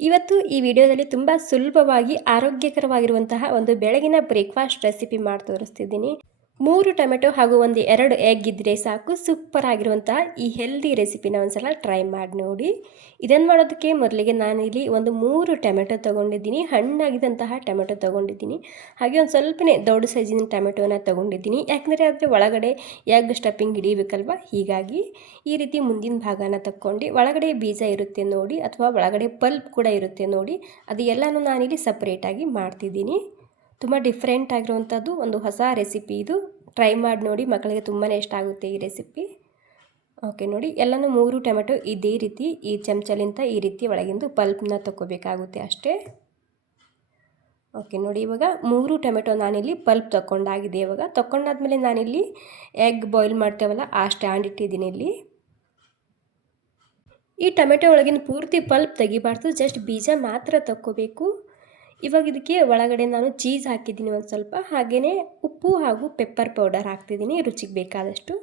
ಇವತ್ತು ಈ ವಿಡಿಯೋದಲ್ಲಿ ತುಂಬ ಸುಲಭವಾಗಿ ಆರೋಗ್ಯಕರವಾಗಿರುವಂತಹ ಒಂದು ಬೆಳಗಿನ ಬ್ರೇಕ್ಫಾಸ್ಟ್ ರೆಸಿಪಿ ಮಾಡಿ ತೋರಿಸ್ತಿದ್ದೀನಿ. 3 ಟೊಮೆಟೊ ಹಾಗೂ 2 ಎಗ್ ಇದ್ದರೆ ಸಾಕು, ಸೂಪರ್ ಆಗಿರುವಂತಹ ಈ ಹೆಲ್ದಿ ರೆಸಿಪಿನ ಒಂದ್ಸಲ ಟ್ರೈ ಮಾಡಿ ನೋಡಿ. ಇದನ್ನು ಮಾಡೋದಕ್ಕೆ ಮೊದಲಿಗೆ ನಾನಿಲ್ಲಿ 3 ಟೊಮೆಟೊ ತೊಗೊಂಡಿದ್ದೀನಿ, ಹಣ್ಣಾಗಿದ್ದಂತಹ ಟೊಮೆಟೊ ತೊಗೊಂಡಿದ್ದೀನಿ. ಹಾಗೆ ಒಂದು ಸ್ವಲ್ಪನೇ ದೊಡ್ಡ ಸೈಜಿನ ಟೊಮೆಟೊನ ತೊಗೊಂಡಿದ್ದೀನಿ, ಯಾಕಂದರೆ ಅದರ ಒಳಗಡೆ ಎಗ್ ಸ್ಟಫಿಂಗ್ ಹಿಡಿಬೇಕಲ್ವ. ಹೀಗಾಗಿ ಈ ರೀತಿ ಮುಂದಿನ ಭಾಗನ ತಕ್ಕೊಂಡು ಒಳಗಡೆ ಬೀಜ ಇರುತ್ತೆ ನೋಡಿ, ಅಥವಾ ಒಳಗಡೆ ಪಲ್ಪ್ ಕೂಡ ಇರುತ್ತೆ ನೋಡಿ, ಅದು ಎಲ್ಲನೂ ನಾನಿಲ್ಲಿ ಸಪ್ರೇಟಾಗಿ ಮಾಡ್ತಿದ್ದೀನಿ. ತುಂಬ ಡಿಫ್ರೆಂಟ್ ಆಗಿರುವಂಥದ್ದು ಒಂದು ಹೊಸ ರೆಸಿಪಿ ಇದು. ಟ್ರೈ ಮಾಡಿ ನೋಡಿ, ಮಕ್ಕಳಿಗೆ ತುಂಬಾ ಇಷ್ಟ ಆಗುತ್ತೆ ಈ ರೆಸಿಪಿ. ಓಕೆ ನೋಡಿ, ಎಲ್ಲನೂ 3 ಟೊಮೆಟೊ ಇದೇ ರೀತಿ ಈ ಚಮಚಲಿಂದ ಈ ರೀತಿ ಒಳಗಿಂದು ಪಲ್ಪ್ನ ತಗೋಬೇಕಾಗುತ್ತೆ ಅಷ್ಟೇ. ಓಕೆ ನೋಡಿ, ಇವಾಗ 3 ಟೊಮೆಟೊ ನಾನಿಲ್ಲಿ ಪಲ್ಪ್ ತಗೊಂಡಾಗಿದೆ. ಇವಾಗ ತಗೊಂಡಾದ್ಮೇಲೆ ನಾನಿಲ್ಲಿ ಎಗ್ ಬಾಯ್ಲ್ ಮಾಡ್ತೇವಲ್ಲ ಆ ಸ್ಟ್ಯಾಂಡ್ ಇಟ್ಟಿದ್ದೀನಿ ಇಲ್ಲಿ. ಈ ಟೊಮೆಟೊ ಒಳಗಿನ ಪೂರ್ತಿ ಪಲ್ಪ್ ತೆಗಿಬಾರ್ದು, ಜಸ್ಟ್ ಬೀಜ ಮಾತ್ರ ತಗೋಬೇಕು. ಇವಾಗ ಇದಕ್ಕೆ ಒಳಗಡೆ ನಾನು ಚೀಸ್ ಹಾಕಿದ್ದೀನಿ ಒಂದು ಸ್ವಲ್ಪ, ಹಾಗೆಯೇ ಉಪ್ಪು ಹಾಗೂ ಪೆಪ್ಪರ್ ಪೌಡರ್ ಹಾಕ್ತಿದ್ದೀನಿ ರುಚಿಗೆ ಬೇಕಾದಷ್ಟು.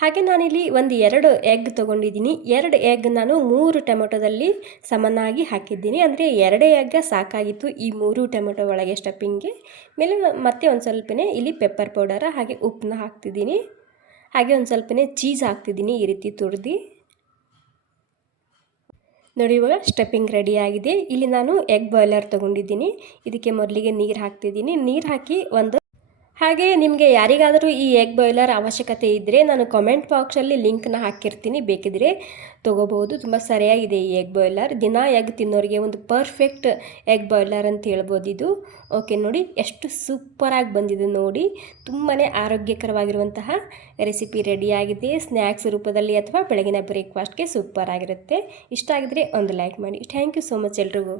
ಹಾಗೆ ನಾನಿಲ್ಲಿ 2 ಎಗ್ ತೊಗೊಂಡಿದ್ದೀನಿ. 2 ಎಗ್ ನಾನು 3 ಟೊಮೆಟೊದಲ್ಲಿ ಸಮನಾಗಿ ಹಾಕಿದ್ದೀನಿ, ಅಂದರೆ 2 ಎಗ್ ಸಾಕಾಗಿತ್ತು ಈ 3 ಟೊಮೆಟೊ ಒಳಗೆ ಸ್ಟಫಿಂಗ್ಗೆ. ಮೇಲೆ ಮತ್ತೆ ಒಂದು ಸ್ವಲ್ಪನೇ ಇಲ್ಲಿ ಪೆಪ್ಪರ್ ಪೌಡರ್ ಹಾಗೆ ಉಪ್ಪನ್ನ ಹಾಕ್ತಿದ್ದೀನಿ. ಹಾಗೆ ಒಂದು ಸ್ವಲ್ಪನೇ ಚೀಸ್ ಹಾಕ್ತಿದ್ದೀನಿ ಈ ರೀತಿ ತುರಿದು. ನೋಡಿ, ಇವಾಗ ಸ್ಟಫಿಂಗ್ ರೆಡಿ ಆಗಿದೆ. ಇಲ್ಲಿ ನಾನು ಎಗ್ ಬಾಯ್ಲರ್ ತೊಗೊಂಡಿದ್ದೀನಿ. ಇದಕ್ಕೆ ಮೊದಲಿಗೆ ನೀರು ಹಾಕ್ತಿದ್ದೀನಿ. ನೀರು ಹಾಕಿ ಹಾಗೆ ನಿಮಗೆ ಯಾರಿಗಾದರೂ ಈ ಎಗ್ ಬಾಯ್ಲರ್ ಅವಶ್ಯಕತೆ ಇದ್ದರೆ ನಾನು ಕಾಮೆಂಟ್ ಬಾಕ್ಸಲ್ಲಿ ಲಿಂಕ್ನ ಹಾಕಿರ್ತೀನಿ, ಬೇಕಿದ್ರೆ ತೊಗೋಬೋದು. ತುಂಬ ಸರಿಯಾಗಿದೆ ಈ ಎಗ್ ಬಾಯ್ಲರ್. ದಿನ ಎಗ್ ತಿನ್ನೋರಿಗೆ ಒಂದು ಪರ್ಫೆಕ್ಟ್ ಎಗ್ ಬಾಯ್ಲರ್ ಅಂತ ಹೇಳ್ಬೋದು ಇದು. ಓಕೆ ನೋಡಿ, ಎಷ್ಟು ಸೂಪರಾಗಿ ಬಂದಿದೆ ನೋಡಿ. ತುಂಬಾ ಆರೋಗ್ಯಕರವಾಗಿರುವಂತಹ ರೆಸಿಪಿ ರೆಡಿಯಾಗಿದೆ. ಸ್ನ್ಯಾಕ್ಸ್ ರೂಪದಲ್ಲಿ ಅಥವಾ ಬೆಳಗಿನ ಬ್ರೇಕ್ಫಾಸ್ಟ್ಗೆ ಸೂಪರ್ ಆಗಿರುತ್ತೆ. ಇಷ್ಟ ಆಗಿದ್ರೆ ಒಂದು ಲೈಕ್ ಮಾಡಿ. ಥ್ಯಾಂಕ್ ಯು ಸೋ ಮಚ್ ಎಲ್ರಿಗೂ.